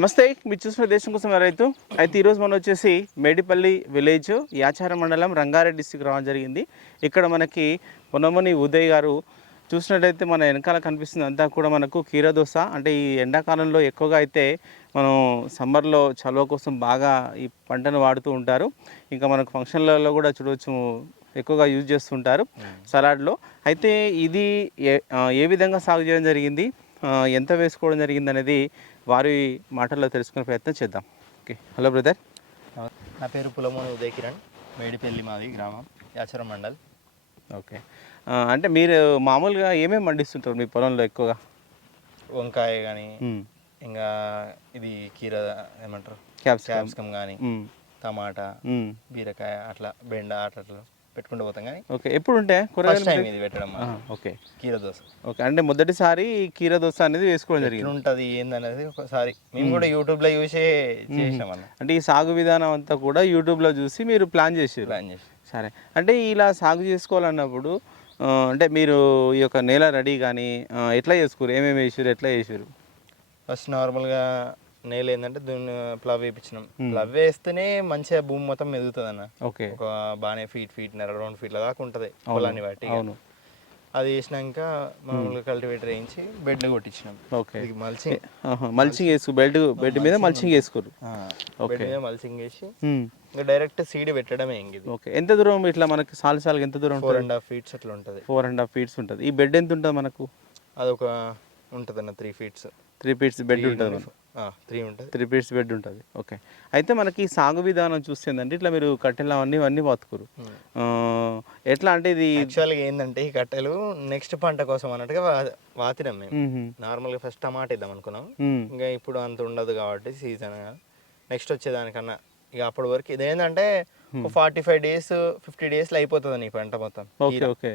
నమస్తే, మీరు చూసిన దేశం కోసం రైతు. అయితే ఈరోజు మనం వచ్చేసి మేడిపల్లి విలేజ్ యాచారం మండలం రంగారెడ్డి డిస్టిక్ రావడం జరిగింది. ఇక్కడ మనకి పొన్నమని ఉదయ్ గారు చూసినట్టయితే మన వెనకాల కనిపిస్తుంది అంతా కూడా మనకు కీరదోస. అంటే ఈ ఎండాకాలంలో ఎక్కువగా అయితే మనం సమ్మర్లో చలువ కోసం బాగా ఈ పంటను వాడుతూ ఉంటారు. ఇంకా మనకు ఫంక్షన్లలో కూడా చూడవచ్చు ఎక్కువగా యూజ్ చేస్తుంటారు సలాడ్లో. అయితే ఇది ఏ విధంగా సాగు చేయడం జరిగింది, ఎంత వేసుకోవడం జరిగింది అనేది వారి మాటల్లో తెలుసుకునే ప్రయత్నం చేద్దాం. Okay, hello brother. నా పేరు పులమోని ఉదయ్ కిరణ్, మేడిపల్లి మాది గ్రామం, యాచరం మండల్. ఓకే, అంటే మీరు మామూలుగా ఏమేమి పండిస్తుంటారు మీ పొలంలో ఎక్కువగా? వంకాయ కానీ, ఇంకా ఇది కీర ఏమంటారు క్యాప్సికమ్ కానీ, టమాటా, బీరకాయ, అట్లా బెండ అట్లా పెట్టుకుంటూ పోతాం. కానీ ఓకే, ఎప్పుడు ఉంటాయి కూరగాయలు ఇది పెట్టడం? ఓకే, కీర దోశ. ఓకే, అంటే మొదటిసారి కీర దోశ అనేది వేసుకోవడం జరిగింది. ఉంటుంది ఏందనేది ఒకసారి మేము కూడా యూట్యూబ్లో చూసే చేసాం అన్న. అంటే ఈ సాగు విధానం అంతా కూడా యూట్యూబ్లో చూసి మీరు ప్లాన్ చేసి. సరే, అంటే ఇలా సాగు చేసుకోవాలన్నప్పుడు అంటే మీరు ఈ యొక్క నేల రెడీ కానీ ఎట్లా చేసుకోరు, ఏమేమి వేసారు, ఎట్లా చేసారు? ఫస్ట్ నార్మల్గా నేల ఏంటంటే దీన్ని ప్లవ్ వేయించినాం. ప్లవ్ వేస్తేనే మంచిగా భూమి మొత్తం ఎదుగుతుంది అన్న. ఓకే, ఒక బాగానే ఫీట్న్నర 2 ఫీట్ల దాకా ఉంటుంది పొలాన్ని బట్టి. అవును, అది వేసినాక మామూలుగా కల్టివేటర్ వేయించి బెడ్లు కొట్టించినాం. ఓకే, మల్చింగ్ వేసుకు బెడ్ మీద మల్చింగ్ వేసుకోరు. బెడ్ మీద మల్చింగ్ వేసి ఇంకా డైరెక్ట్ సీడ్ పెట్టడమే. ఓకే, ఎంత దూరం ఇట్లా మనకి సాలుకి ఎంత దూరం? 4.5 ఫీట్స్ అట్లా ఉంటుంది. 4.5 ఫీట్స్ ఉంటుంది. ఈ బెడ్ ఎంత ఉంటుంది మనకు? అదొక ఉంటుంది అన్న 3 ఫీట్స్. 3 ఫీట్స్ బెడ్ ఉంటుంది. 3 ఫీట్స్ బెడ్ ఉంటుంది. ఓకే, అయితే మనకి సాగు విధానం చూస్తుందంటే ఇట్లా మీరు కట్టెలు అవన్నీ బతుకురు ఎట్లా అంటే ఇది యాక్చువల్గా ఏంటంటే ఈ కట్టెలు నెక్స్ట్ పంట కోసం అన్నట్టుగా వాతినాం మేము. నార్మల్గా ఫస్ట్ టమాటా ఇద్దాం అనుకున్నాం. ఇంకా ఇప్పుడు అంత ఉండదు కాబట్టి సీజన్ నెక్స్ట్ వచ్చేదానికన్నా ఇక అప్పటి వరకు ఇదేంటంటే 45 డేస్ 50 డేస్లో అయిపోతుంది ఈ పంట మొత్తం. ఓకే, ఓకే,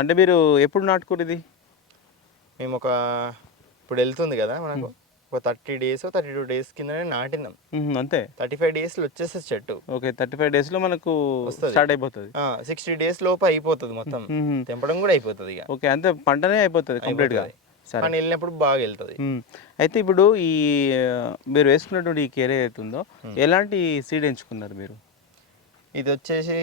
అంటే మీరు ఎప్పుడు నాటుకోరు ఇది? మేము ఇప్పుడు వెళ్తుంది కదా మనకు ఒక 30 డేస్ 32 డేస్ కిందనే నాటినాం అంతే. 35 డేస్లో వచ్చేస్తుంది చెట్టు. ఓకే, 35 డేస్లో మనకు స్టార్ట్ అయిపోతుంది. 60 డేస్ లోపు అయిపోతుంది మొత్తం, తెంపడం కూడా అయిపోతుంది ఇక. ఓకే, అంతే పంటనే అయిపోతుంది కంప్లీట్గా. పని వెళ్ళినప్పుడు బాగా వెళ్తుంది. అయితే ఇప్పుడు ఈ మీరు వేసుకున్నటువంటి ఈ కేర్ ఏదైతుందో ఎలాంటి సీడ్ ఎంచుకున్నారు మీరు? ఇది వచ్చేసి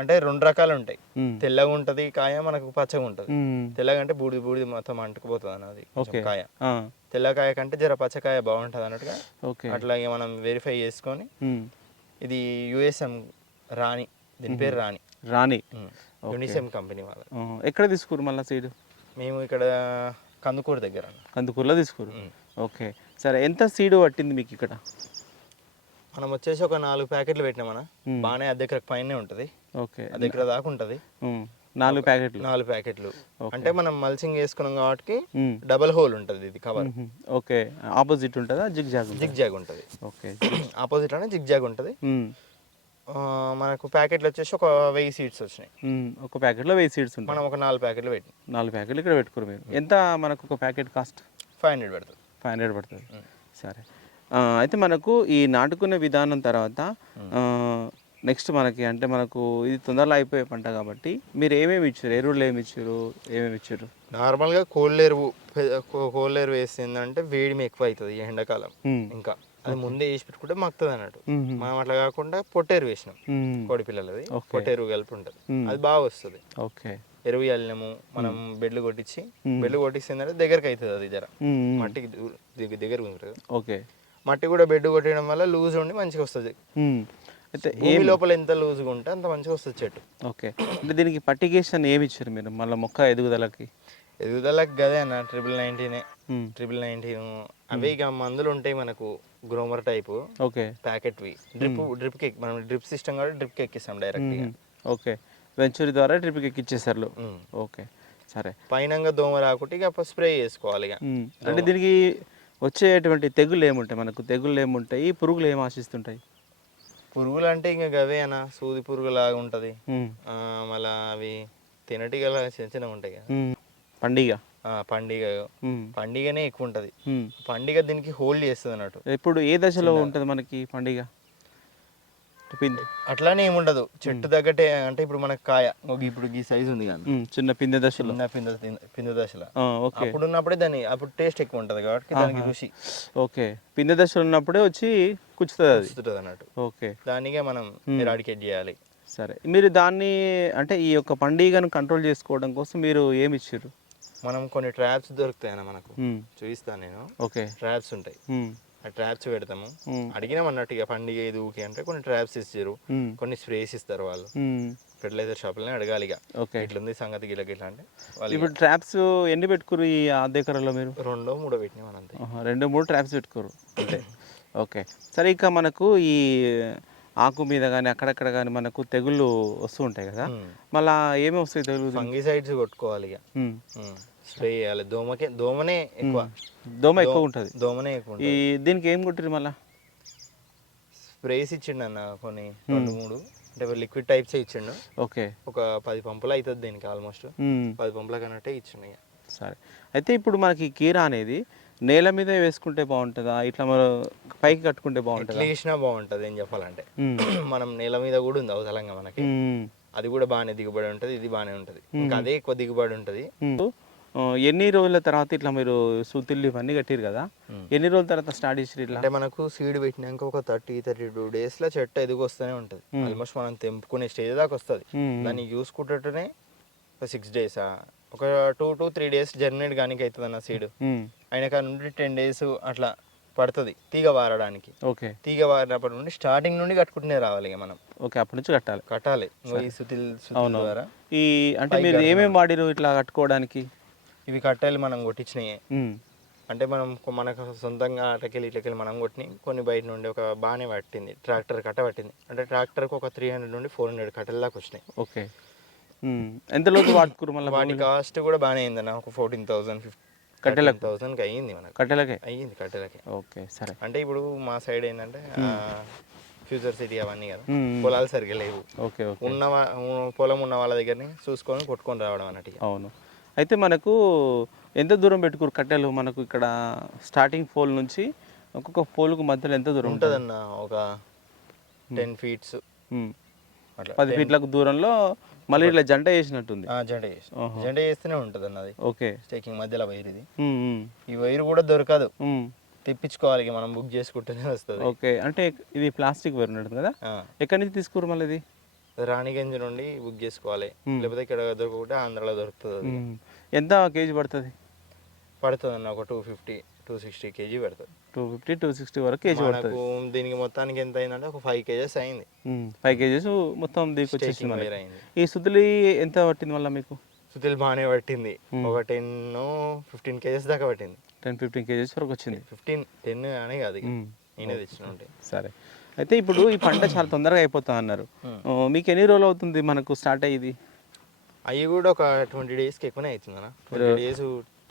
అంటే 2 రకాలు ఉంటాయి. తెల్లగా ఉంటది కాయ, మనకు పచ్చగా ఉంటది. తెల్లగా అంటే బూడిది మొత్తం అంటుకుపోతుంది అన్నది కాయ. తెల్లకాయ కంటే జర పచ్చకాయ బాగుంటది అన్నట్టుగా అట్లాగే మనం వెరిఫై చేసుకొని ఇది యుఎస్ఎం రాణి, దీని పేరు రాణి యునిసెమ్ కంపెనీ వాళ్ళు. ఎక్కడ తీసుకురు మళ్ళీ సీడ్? మేము ఇక్కడ కందుకూరు దగ్గర. కందుకూరులో తీసుకురు. ఓకే, సరే, ఎంత సీడ్ పట్టింది మీకు ఇక్కడ? మనం వచ్చేసి ఒక 4 ప్యాకెట్లు పెట్టినామన్న. బాగానే అద్దెకర పైనే ఉంటుంది. ఓకే, అద్దెకర దాకా ఉంటుంది. 4 ప్యాకెట్లు అంటే మనం మల్చింగ్ వేసుకున్నాం కాబట్టి డబల్ హోల్ ఉంటుంది ఇది కవర్. ఓకే, ఆపోజిట్ ఉంటుందా? జిగ్ ఉంటుంది. ఓకే, ఆపోజిట్ అనే జిగ్ ఉంటుంది. మనకు ప్యాకెట్లు వచ్చేసి ఒక 1000 సీడ్స్ వచ్చినాయి. ఒక ప్యాకెట్లో 1000 సీడ్స్ ఉంటాయి. మనం ఒక 4 ప్యాకెట్లు పెట్టి 4 ప్యాకెట్లు ఇక్కడ పెట్టుకోరు మీరు. ఎంత మనకు ఒక ప్యాకెట్ కాస్ట్? 500 పడుతుంది. 500 పడుతుంది. సరే, అయితే మనకు ఈ నాటుకునే విధానం తర్వాత నెక్స్ట్ మనకి అంటే మనకు ఇది తొందరలో అయిపోయే పంట కాబట్టి మీరు ఏమేమి ఇచ్చారు, ఎరువులు ఏమి ఇచ్చారు? నార్మల్గా కోళ్ళెరువు వేసిందంటే వేడిమి ఎక్కువ అవుతుంది ఈ ఎండాకాలం. ఇంకా అది ముందే వేసి పెట్టుకుంటే మక్కుతుంది అన్నట్టు. మనం అట్లా కాకుండా పొట్టెరువు వేసినాం, కోడి పిల్లలది పొట్టెరువు కలిపి ఉంటుంది, అది బాగా వస్తుంది. ఓకే, ఎరువు వెళ్ళినాము మనం బెడ్లు కొట్టిస్తుందంటే దగ్గరకు అవుతుంది అది జర మట్టికి దగ్గర ఉంటుంది. ఓకే, మట్టి కూడా బెడ్ కొట్టడం వల్ల లూజ్ ఉండి మంచిగా వస్తుంది. అయితే ఏ లోపల ఎంత లూజ్గా ఉంటే అంత మంచిగా వస్తుంది చెట్టు. ఓకే, అంటే దీనికి ఫర్టిగేషన్ ఏమి ఇచ్చారు మీరు మళ్ళీ మొక్క ఎదుగుదలకి గదే అన్న 19 అవే ఇక మందులు ఉంటాయి మనకు గ్రోమర్ టైపు. ఓకే, ప్యాకెట్వి డ్రిప్ కేక్ మనం డ్రిప్ సిస్టమ్ కాబట్టి డ్రిప్ ఎక్కిస్తాం డైరెక్ట్. ఓకే, వెంచూరి ద్వారా డ్రిప్ ఎక్కిచ్చేసారు. ఓకే, సరే, పైన దోమ రాకుంటే ఇక స్ప్రే చేసుకోవాలి. అంటే దీనికి వచ్చేటువంటి తెగుళ్ళు ఏముంటాయి? మనకు తెగుళ్ళు ఏముంటాయి, పురుగులు ఏమి ఆశిస్తుంటాయి? పురుగులు అంటే ఇంకా గవే అన్న సూది పురుగు లాగా ఉంటుంది. మళ్ళీ అవి తినటిగా చిన్న ఉంటాయి కదా. పండుగనే ఎక్కువ ఉంటుంది. పండుగ దీనికి హోల్డ్ చేస్తుంది అన్నట్టు. ఇప్పుడు ఏ దశలో ఉంటుంది మనకి పండుగ? పిందె అట్లానే ఏముండదు, చెట్టు తగ్గట్టే. అంటే ఇప్పుడు మనకు కాయ ఇప్పుడు ఈ సైజ్ ఉంది కానీ చిన్న పిందె దశలో, చిన్న పిందె దశలో ఓకే. అప్పుడు ఉన్నప్పుడే అప్పుడు టేస్ట్ ఎక్కువ ఉంటుంది కాబట్టి దానికి రుచి. ఓకే, పిందె దశలో ఉన్నప్పుడే వచ్చి కుచ్చుతుంది అది వస్తుంది అన్నట్టు. ఓకే, దానికే మనం ఎరాడికేట్ చేయాలి. సరే. మీరు దాన్ని అంటే ఈ యొక్క పండుగను కంట్రోల్ చేసుకోవడం కోసం మీరు ఏమి ఇచ్చారు? మనం కొన్ని ట్రాప్స్ దొరుకుతాయి అన్న మనకు, చూపిస్తాను నేను. ఓకే, ట్రాప్స్ ఉంటాయి, ఆ ట్రాప్స్ పెడతాము. అడిగినాం అన్నట్టు ఇక పండుగ ఇది ఊకే అంటే కొన్ని ట్రాప్స్ ఇచ్చారు, కొన్ని స్ప్రేస్ ఇస్తారు వాళ్ళు. ఫెర్టిలైజర్ షాప్లోనే అడగాలి ఇక ఇట్లుంది సంగతి గిల గిట్లా అంటే. ఇప్పుడు ట్రాప్స్ ఎన్ని పెట్టుకోరు ఈ ఎకరాల్లో మీరు? 2-3 పెట్టినాం అంతే. 2-3 ట్రాప్స్ పెట్టుకోరు అంతే. ఓకే, సరే. ఇక మనకు ఈ ఆకు మీద కానీ అక్కడక్కడ కానీ మనకు తెగుళ్ళు వస్తూ ఉంటాయి కదా, మళ్ళీ ఏమేమి వస్తాయి తెగులు? ఫంగిసైడ్స్ కొట్టుకోవాలి ఇక, స్ప్రే చేయాలి. దోమనే ఎక్కువ, దోమ ఎక్కువ ఉంటుంది. దోమనే ఎక్కువ. ఈ దీనికి ఏం కొట్టిరు మళ్ళీ? స్ప్రేస్ ఇచ్చిండు అన్న కొన్ని 2-3, అంటే లిక్విడ్ టైప్స్ ఇచ్చిండు. ఓకే, ఒక 10 పంపులు అవుతుంది దీనికి, ఆల్మోస్ట్ 10 పంపుల కన్నట్టే ఇచ్చిండు ఇక. సరే. అయితే ఇప్పుడు మనకి కీరా అనేది నేల మీద వేసుకుంటే బాగుంటుందా, ఇట్లా మనం పైకి కట్టుకుంటే బాగుంటుందా? ఎట్లా వేసినా బాగుంటుంది ఏం చెప్పాలంటే. మనం నేల మీద కూడా ఉంది అవతలంగా మనకి, అది కూడా బాగానే దిగుబడి ఉంటుంది, ఇది బాగానే ఉంటుంది. ఇంకా అదే ఎక్కువ దిగుబడి ఉంటుంది. ఎన్ని రోజుల తర్వాత ఇట్లా మీరు సూతిల్లు ఇవన్నీ కట్టిరు కదా, ఎన్ని రోజుల తర్వాత స్టార్ట్ చేసారు ఇట్లా? అంటే మనకు సీడ్ పెట్టినాక ఒక 30-32 డేస్లో చెట్టు ఎదుగు వస్తూనే ఉంటుంది. ఆల్మోస్ట్ మనం తెంపుకునే స్టేజ్ దాకా వస్తుంది. దాన్ని చూసుకుంటేనే ఒక 6 days, ఒక 2 to 3 days జర్మినేట్ కానీ అవుతుంది అన్న సీడ్. అయినా నుండి 10 days అట్లా పడుతుంది తీగ వారడానికి. ఓకే, తీగ వారినప్పటి నుండి స్టార్టింగ్ నుండి కట్టుకుంటూనే రావాలి ఇక మనం. ఓకే, అప్పటి నుంచి కట్టాలి. ఈ సుతిల్ ద్వారా ఈ అంటే మీరు ఏమేమి వాడిరు ఇట్లా కట్టుకోవడానికి? ఇవి కట్టాలి మనం కొట్టించినాయి. అంటే మనం మనకు సొంతంగా అటకెళ్ళి ఇట్లకెళ్ళి మనం కొట్టినాయి. కొన్ని బయట నుండి ఒక బాగానే పట్టింది, ట్రాక్టర్ కట్ట పట్టింది. అంటే ట్రాక్టర్కి ఒక 300 నుండి 400 కట్టెల దాకా వచ్చినాయి. ఓకే, ఎంత లోతు వాడుకురు మళ్ళీ? వాటి కాస్ట్ కూడా బాగానే అయిందన్న, ఒక 14,000 కట్టెలకి అయ్యింది మనకు. కట్టెలకే. ఓకే, సరే. అంటే ఇప్పుడు మా సైడ్ ఏంటంటే ఫ్యూచర్ సిటీ అవన్నీ కదా, పొలాలు సరిగ్గా లేవు. ఓకే, పొలం ఉన్న వాళ్ళ దగ్గరని చూసుకొని కొట్టుకొని రావడం అన్నట్టు. అవును. అయితే మనకు ఎంత దూరం పెట్టుకోరు కట్టెలు? మనకు ఇక్కడ స్టార్టింగ్ పోల్ నుంచి ఒక్కొక్క పోల్కు మధ్యలో ఎంత దూరం ఉంటుంది అన్న? ఒక 10 feet, 10 feet దూరంలో మళ్ళీ ఇట్లా జంట చేసినట్టుంది. జంట చేస్తూనే ఉంటుంది అన్నది. ఓకే, స్టేకింగ్ మధ్యలో వైర్ ఇది. ఈ వైర్ కూడా దొరకదు, తెప్పించుకోవాలి మనం, బుక్ చేసుకుంటూనే వస్తుంది. ఓకే, అంటే ఇది ప్లాస్టిక్ వైర్ ఉంటుంది కదా, ఎక్కడి నుంచి తీసుకురు మళ్ళీ? ఇది రాణిగంజ్ నుండి బుక్ చేసుకోవాలి, లేకపోతే ఇక్కడ దొరకకుంటే ఆంధ్రాలో దొరుకుతుంది. ఎంత కేజీ పడుతుంది అన్న? ఒక 250-260 kg పడుతుంది. 250-260 వరకు కేజీ పడుతుంది. దీనికి మొత్తానికి ఎంత అయిందంటే ఒక 5 kgs అయింది. 5 kgs మొత్తం దీనికి వచ్చేసింది. ఈ సుతులి ఎంత పట్టింది మళ్ళీ మీకు? సుతులు బాగానే పట్టింది, ఒక 10-15 kgs దాకా పట్టింది. 10-15 kgs వరకు వచ్చింది. 10 అనే కాదు, నేనే తెచ్చిన ఉంటే. సరే. అయితే ఇప్పుడు ఈ పంట చాలా తొందరగా అయిపోతా అన్నారు, మీకు ఎన్ని రోజులు అవుతుంది మనకు స్టార్ట్ అయ్యింది? అవి కూడా ఒక 20 daysకి ఎక్కువనే అవుతుంది అన్న. 20 days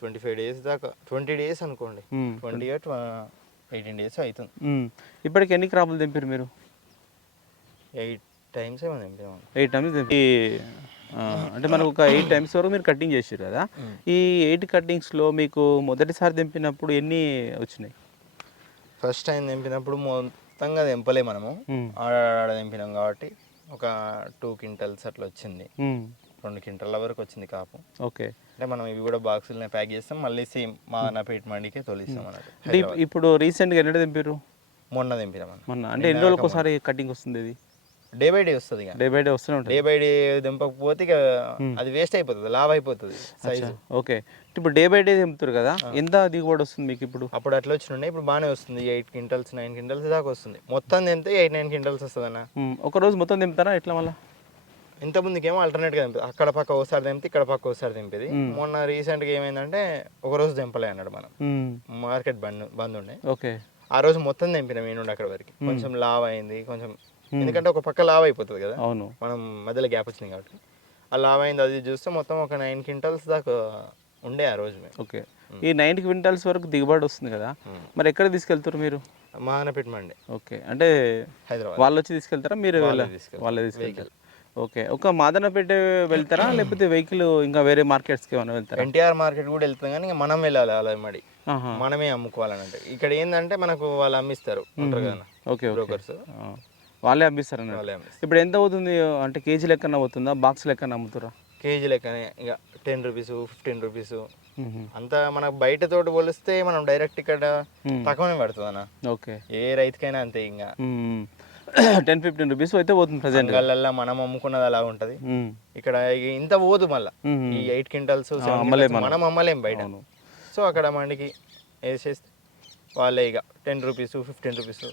25 days దాకా, 20 days అనుకోండి, 18 days అవుతుంది. ఇప్పటికి ఎన్ని క్రాపులు తెంపారు మీరు? 8 times ఏమో తెంపాము. 8 times అంటే మనకు ఒక 8 times వరకు మీరు కటింగ్ చేసారు కదా. ఈ 8 కట్టింగ్స్లో మీకు మొదటిసారి తెంపినప్పుడు ఎన్ని వచ్చినాయి? ఫస్ట్ టైం తెంపినప్పుడు మొత్తంగా తెంపలే మనము, ఆడ తెంపినాం కాబట్టి ఒక 2 quintals అట్లా వచ్చింది. 2 quintals వరకు వచ్చింది కాపు. ఓకే, అంటే మనం ఇవి కూడా బాక్సులనే ప్యాక్ చేస్తాం, మళ్ళీ సేమ్ మా అన్నపేట మండికే తోలిస్తాం అన్నట్టు. ఇప్పుడు రీసెంట్గా ఎన్నడూ తెంపారు? మొన్న తెంపినాం. మొన్న అంటే ఎన్ని రోజులకు ఒకసారి కటింగ్ వస్తుంది? ఇది డే బై డే వస్తుంది. డే బై డే వస్తూనే ఉంటుంది. డే బై డే తెంపకపోతే ఇక అది వేస్ట్ అయిపోతుంది, లావ్ అయిపోతుంది సైజు. ఓకే, ఇప్పుడు డే బై డే తెంపుతారు కదా, ఎంత దిగుబడి వస్తుంది మీకు ఇప్పుడు? అప్పుడు అట్లా వచ్చినాయి, ఇప్పుడు బాగానే వస్తుంది. 8 quintals 9 quintals దాకా వస్తుంది. మొత్తం తెంపితే 8-9 quintals వస్తుంది అన్న. ఒక రోజు మొత్తం తెంపుతారా ఎట్లా మళ్ళీ? ఇంత ముందుకేమో ఆల్టర్నేట్గా తెంపేది, అక్కడ పక్క ఒకసారి తెంపితే ఇక్కడ పక్క ఒకసారి తెంపేది. మొన్న రీసెంట్గా ఏమైందంటే ఒక రోజు తెంపలే అన్నాడు, మనం మార్కెట్ బంద్ ఉండే. ఓకే, ఆ రోజు మొత్తం తెంపినాం ఈ నుండి అక్కడ వరకు. కొంచెం లావ్ అయింది కొంచెం, ఎందుకంటే ఒక పక్క లావ్ అయిపోతుంది కదా, అవును, మనం మధ్యలో గ్యాప్ వచ్చింది కాబట్టి. ఆ లావ్ అయింది, అది చూస్తే మొత్తం ఒక 9 quintals దాకా ఉండే ఆ రోజు మేము. ఓకే, ఈ 9 quintals వరకు దిగుబడి వస్తుంది కదా, మరి ఎక్కడ తీసుకెళ్తారు మీరు? మా అన్నపేట మండి. ఓకే, అంటే హైదరాబాద్ వాళ్ళు వచ్చి తీసుకెళ్తారా, మీరు వాళ్ళే తీసుకెళ్తారు? ఓకే, ఒక మాదనపేట వెళ్తారా లేకపోతే వెహికల్ ఇంకా వేరే మార్కెట్స్కి ఏమైనా వెళ్తారా? ఎన్టీఆర్ మార్కెట్ కూడా వెళ్తాం, కానీ ఇంకా మనం వెళ్ళాలి అలా మడి, మనమే అమ్ముకోవాలనంటే. ఇక్కడ ఏంటంటే మనకు వాళ్ళు అమ్మిస్తారు ఉంటారు కదా, ఓకే, బ్రోకర్స్. వాళ్ళే అమ్మిస్తారు అన్నట్టు. వాళ్ళే అమ్మేస్తారు. ఇప్పుడు ఎంత అవుతుంది అంటే కేజీ లెక్కన అవుతుందా బాక్స్ లెక్కన అమ్ముతారా? కేజీ లెక్కనే ఇక 10 రూపీస్ 15 రూపీస్ అంతా మనకు బయట తోటి పోలిస్తే మనం డైరెక్ట్ ఇక్కడ తక్కువనే పడుతుంది అన్న. ఓకే, ఏ రైతుకైనా అంతే. ఇంకా 10-15 రూపీస్ అయితే పోతుంది ప్రజెంట్. అంగళ్ళల్లో మనం అమ్ముకున్నది అలా ఉంటది. ఇక్కడ ఇక ఇంత పోదు మళ్ళీ. ఈ 8 క్వింటల్స్ మనం అమ్మలేం బయట. సో అక్కడ మండికి వేసేస్తే వాళ్ళే ఇక 10 రూపీస్ 15 రూపీస్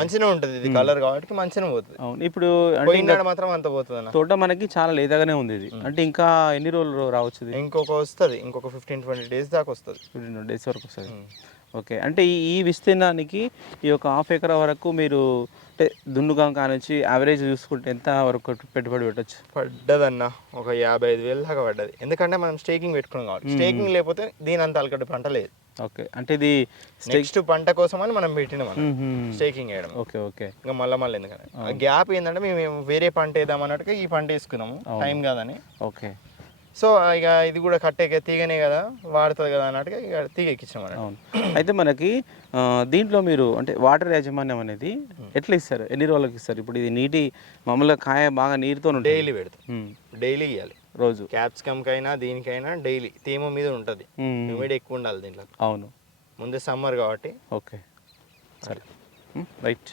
మంచిగా ఉంటుంది. ఇది కలర్ కాబట్టి మంచిగా పోతుంది. అవును. ఇప్పుడు పోయినాడు మాత్రం అంత పోతుంది అన్న. తోట మనకి చాలా లేతగానే ఉంది ఇది. అంటే ఇంకా ఎన్ని రోజులు రావచ్చు ఇది? ఇంకొక వస్తుంది, ఇంకొక 15-20 డేస్ దాకా వస్తుంది. 15 డేస్ వరకు వస్తుంది. ఓకే, అంటే ఈ విస్తీర్ణానికి ఈ యొక్క హాఫ్ ఎకరా వరకు మీరు అంటే దున్నుగా కానించి యావరేజ్ చూసుకుంటే ఎంత వరకు పెట్టుబడి పెట్టచ్చు? పడ్డదన్న ఒక 55,000 దాకా పడ్డది. ఎందుకంటే మనం స్టేకింగ్ పెట్టుకున్నాం కాబట్టి. స్టేకింగ్ లేకపోతే దీని అంత అలకటి పంట లేదు. ఓకే, అంటే ఇది నెక్స్ట్ పంట కోసం అని మనం పెట్టినాం స్టేకింగ్ వేయడం. ఓకే ఓకే, ఇంకా మళ్ళీ ఎందుకంటే ఆ గ్యాప్ ఏంటంటే మేము వేరే పంట వేద్దాం అన్నట్టుగా ఈ పంట వేసుకున్నాము, టైం కాదని. ఓకే, సో ఇక ఇది కూడా కట్టే తీగనే కదా, వాడుతుంది కదా అన్నట్టుగా ఇక తీగ ఎక్కించాం. అవును. అయితే మనకి దీంట్లో మీరు అంటే వాటర్ యాజమాన్యం అనేది ఎట్లా ఇస్తారు, ఎన్ని రోజులకి ఇస్తారు? ఇప్పుడు ఇది నీటి మామూలుగా కాయ బాగా నీరుతో డైలీ పెడతాం, డైలీ ఇవ్వాలి రోజు. క్యాప్సికమ్కైనా దీనికైనా డైలీ తేమ మీద ఉంటుంది, హ్యూమిడ్ ఎక్కువ ఉండాలి దీంట్లో. అవును, ముందే సమ్మర్ కాబట్టి. ఓకే, సరే, రైట్.